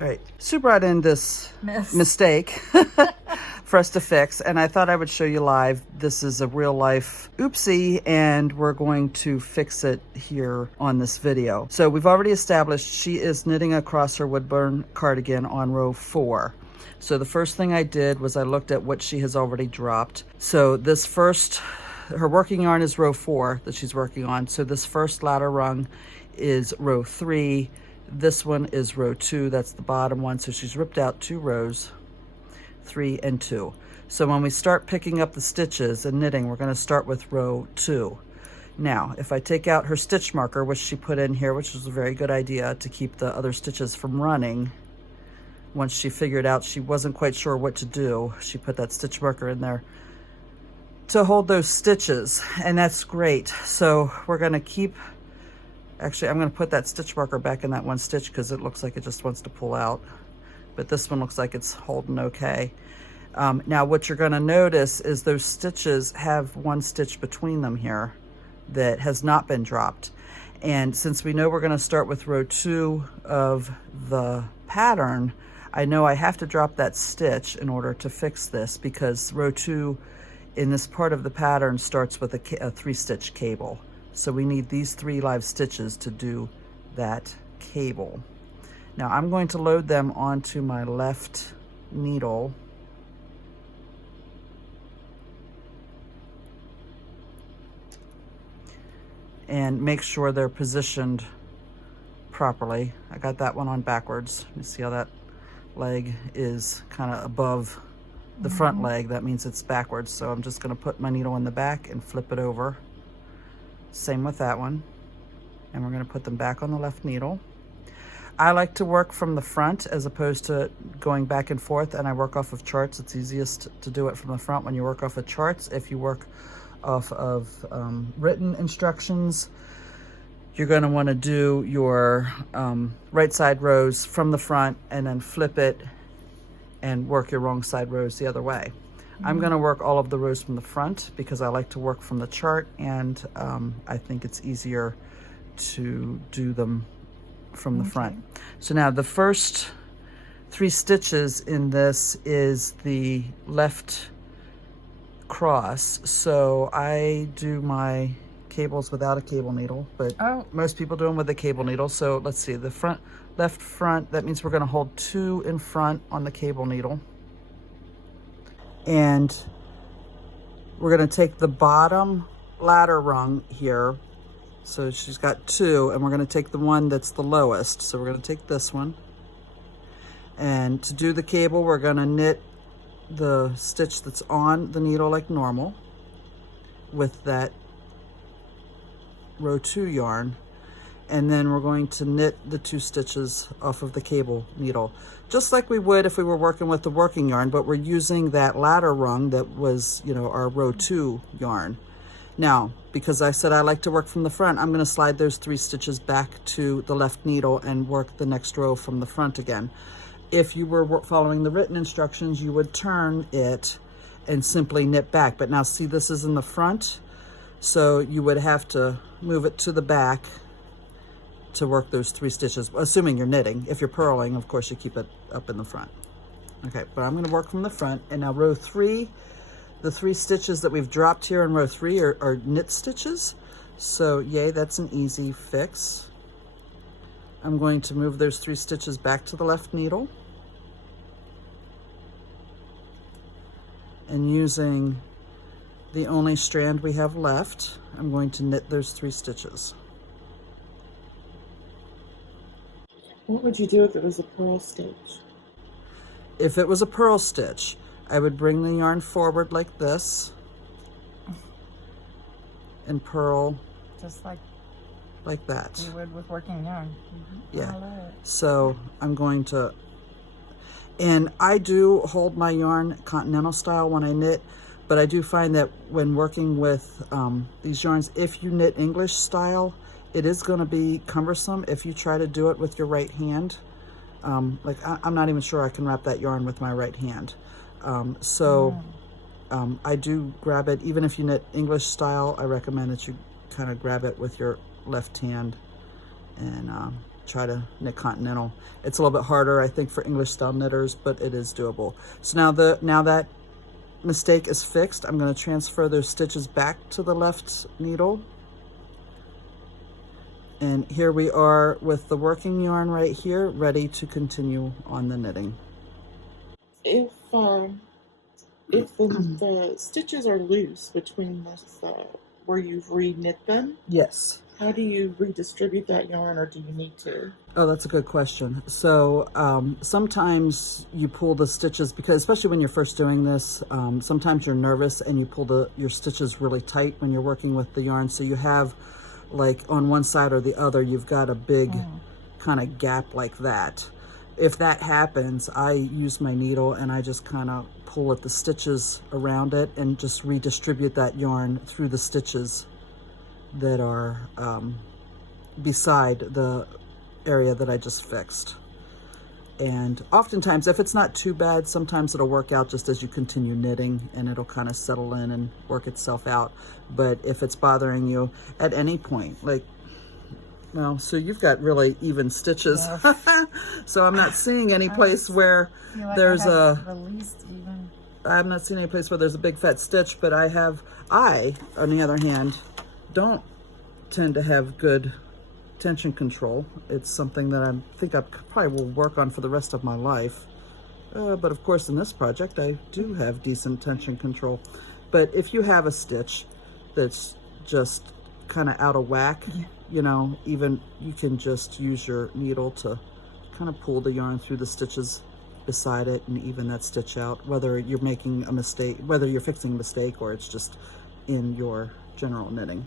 All right, Sue brought in this mistake for us to fix, and I thought I would show you live. This is a real life oopsie, and we're going to fix it here on this video. So we've already established she is knitting across her Woodburn cardigan on row 4. So the first thing I did was I looked at what she has already dropped. So this first, her working yarn is row 4 that she's working on. So this first ladder rung is row 3. This one is row 2, that's the bottom one. So she's ripped out 2 rows, 3 and 2. So when we start picking up the stitches and knitting, we're going to start with row 2. Now, if I take out her stitch marker, which she put in here, which was a very good idea to keep the other stitches from running, once she figured out she wasn't quite sure what to do, she put that stitch marker in there to hold those stitches, and that's great. So we're going to keep, actually I'm going to put that stitch marker back in that one stitch because it looks like it just wants to pull out, but this one looks like it's holding okay. Now what you're going to notice is those stitches have one stitch between them here that has not been dropped, and since we know we're going to start with row 2 of the pattern, I know I have to drop that stitch in order to fix this, because row 2 in this part of the pattern starts with a 3-stitch cable. So we need these 3 live stitches to do that cable. Now I'm going to load them onto my left needle. And make sure they're positioned properly. I got that one on backwards. You see how that leg is kind of above the front leg? That means it's backwards. So I'm just going to put my needle in the back and flip it over. Same with that one. And we're going to put them back on the left needle. I like to work from the front as opposed to going back and forth, and I work off of charts. It's easiest to do it from the front when you work off of charts. If you work off of written instructions, you're going to want to do your right side rows from the front and then flip it and work your wrong side rows the other way. I'm going to work all of the rows from the front because I like to work from the chart, and I think it's easier to do them from the front. So now the first 3 stitches in this is the left cross. So I do my cables without a cable needle, but most people do them with a cable needle. So let's see, the front, left front, that means we're going to hold 2 in front on the cable needle. And we're going to take the bottom ladder rung here. So she's got 2, and we're going to take the one that's the lowest. So we're going to take this one. And to do the cable, we're going to knit the stitch that's on the needle like normal with that row 2 yarn. And then we're going to knit the 2 stitches off of the cable needle, just like we would if we were working with the working yarn, but we're using that ladder rung that was, you know, our row 2 yarn. Now, because I said I like to work from the front, I'm going to slide those 3 stitches back to the left needle and work the next row from the front again. If you were following the written instructions, you would turn it and simply knit back. But now see, this is in the front, so you would have to move it to the back to work those 3 stitches, assuming you're knitting. If you're purling, of course, you keep it up in the front. Okay, but I'm going to work from the front. And now row 3, the 3 stitches that we've dropped here in row 3 are knit stitches. So yay, that's an easy fix. I'm going to move those 3 stitches back to the left needle. And using the only strand we have left, I'm going to knit those 3 stitches. What would you do if it was a purl stitch? If it was a purl stitch, I would bring the yarn forward like this and purl just like that. you would with working yarn. Yeah. So I'm going to, and I do hold my yarn continental style when I knit, but I do find that when working with these yarns, if you knit English style, it is going to be cumbersome if you try to do it with your right hand. Like I'm not even sure I can wrap that yarn with my right hand. I do grab it, even if you knit English style, I recommend that you kind of grab it with your left hand and try to knit continental. It's a little bit harder, I think, for English style knitters, but it is doable. So now that mistake is fixed, I'm going to transfer those stitches back to the left needle. And here we are with the working yarn right here, ready to continue on the knitting. If the stitches are loose between this, where you've re-knit them, Yes. how do you redistribute that yarn, or do you need to? Oh, that's a good question. So sometimes you pull the stitches, because especially when you're first doing this, sometimes you're nervous and you pull your stitches really tight when you're working with the yarn. So you have, like, on one side or the other, you've got a big kind of gap like that. If that happens, I use my needle and I just kind of pull at the stitches around it and just redistribute that yarn through the stitches that are beside the area that I just fixed. And oftentimes, if it's not too bad, sometimes it'll work out just as you continue knitting and it'll kind of settle in and work itself out. But if it's bothering you at any point, like, well, so you've got really even stitches. Yes. So I'm not seeing any place where there's the least even. I'm not seeing any place where there's a big fat stitch, but I, on the other hand, don't tend to have good tension control. It's something that I think I probably will work on for the rest of my life. But of course, in this project, I do have decent tension control. But if you have a stitch that's just kind of out of whack, you know, even you can just use your needle to kind of pull the yarn through the stitches beside it and even that stitch out, whether you're making a mistake, whether you're fixing a mistake or it's just in your general knitting.